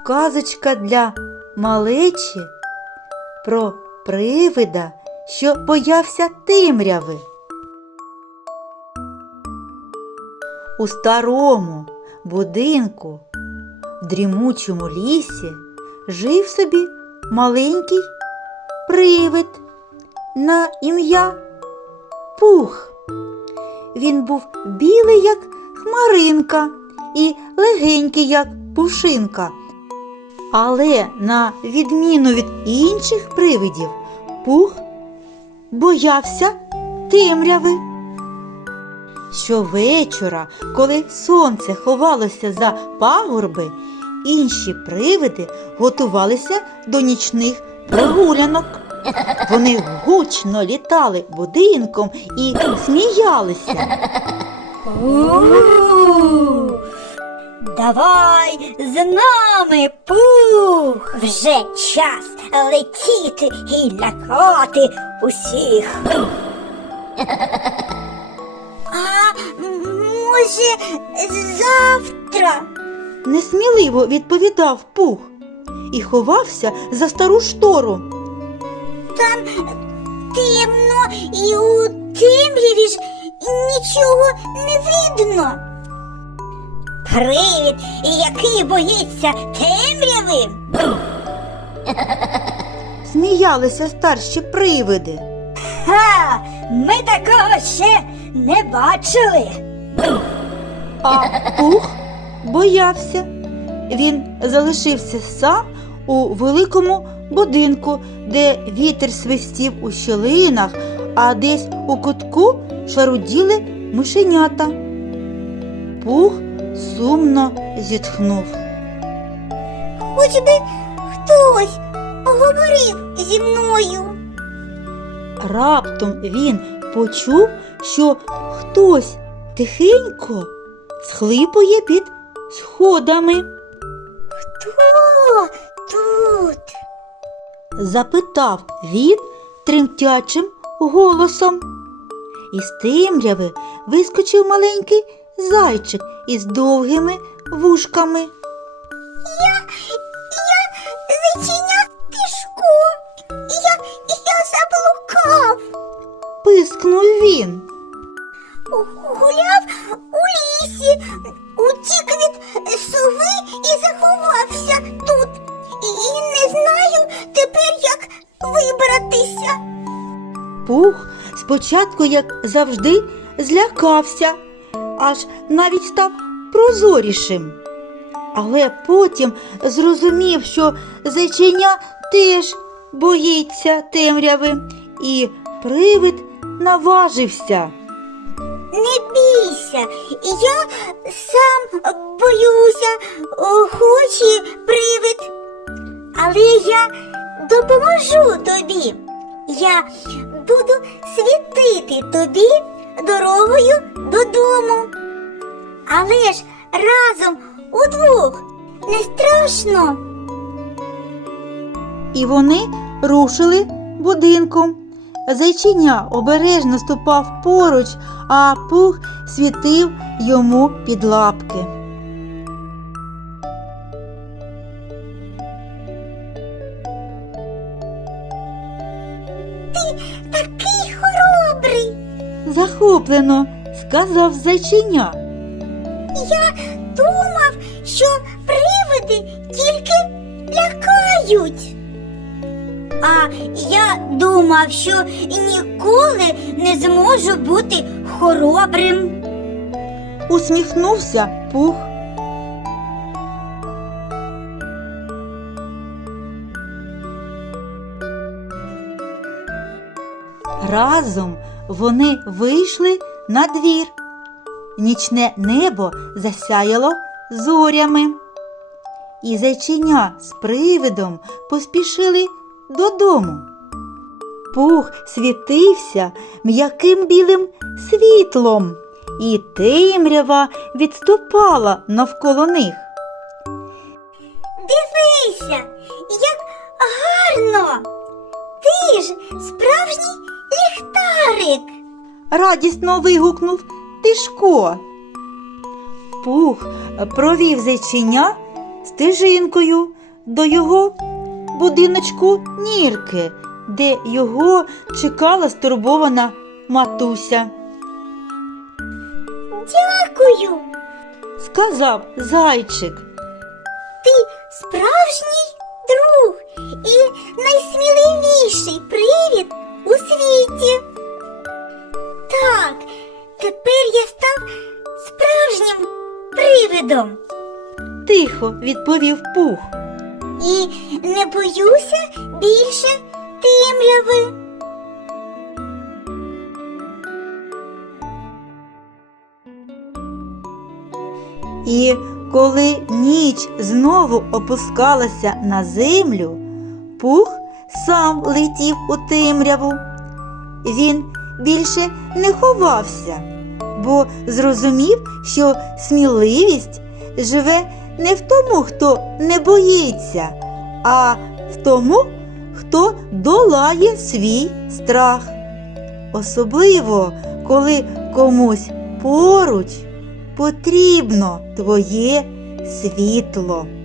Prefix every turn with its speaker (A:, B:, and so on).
A: казочка для малечі про привида, що боявся темряви. У старому будинку в дрімучому лісі жив собі маленький привид на ім'я Пух. Він був білий, як хмаринка, і легенький, як пушинка. Але на відміну від інших привидів, Пух боявся темряви. Щовечора, коли сонце ховалося за пагорби, інші привиди готувалися до нічних прогулянок. Вони гучно літали будинком і сміялися.
B: Давай з нами, Пух! Вже час летіти і лякати усіх. А може, завтра?
A: Несміливо відповідав Пух і ховався за стару штору.
B: Там темно і у темряві ж нічого не видно. Привид, який боїться темряви?
A: Сміялися старші привиди.
B: Ха! Ми такого ще не бачили.
A: А Пух боявся. Він залишився сам у великому будинку, де вітер свистів у щілинах, а десь у кутку шаруділи мишенята. Пух сумно зітхнув.
B: Хоч би хтось поговорив зі мною.
A: Раптом він почув, що хтось тихенько схлипує під сходами.
B: Хто тут?
A: Запитав він тремтячим голосом. Із темряви вискочив маленький зайчик із довгими вушками.
B: Я зайчиня Тишко. Я заблукав.
A: Пискнув він.
B: Гуляв у лісі, утік від сови і заховався тут. І не знаю тепер, як вибратися.
A: Пух спочатку, як завжди, злякався, аж навіть став прозорішим. Але потім зрозумів, що зайчиня теж боїться темряви, і привид наважився.
B: Не бійся, я сам боюся, хоч і привид. Але я допоможу тобі. Я буду світити тобі дорогою додому. Але ж разом удвох не страшно.
A: І вони рушили будинком. Зайчиня обережно ступав поруч, а Пух світив йому під лапки.
B: Ти такий хоробрий.
A: Захоплено сказав зайчиня.
B: Я думав, що привиди тільки лякають. А я думав, що ніколи не зможу бути хоробрим.
A: Усміхнувся Пух. Разом вони вийшли на двір. Нічне небо засяяло зорями. І зайчиня з привидом поспішили додому. Пух світився м'яким білим світлом, і темрява відступала навколо них.
B: Дивися, як гарно! Ти ж справжній ліхтарик!
A: Радісно вигукнув Тишко. Пух провів зайчиня стежинкою до його будиночку Нірки, де його чекала стурбована матуся.
B: Дякую.
A: Сказав зайчик.
B: Ти справжній друг і найсміливіший привид у світі. Так, тепер я став справжнім привидом
A: Тихо відповів Пух.
B: і не боюся більше темряви.
A: І коли ніч знову опускалася на землю, Пух сам летів у темряву. Він більше не ховався, бо зрозумів, що сміливість живе не в тому, хто не боїться, а в тому, хто долає свій страх. Особливо, коли комусь поруч потрібно твоє світло.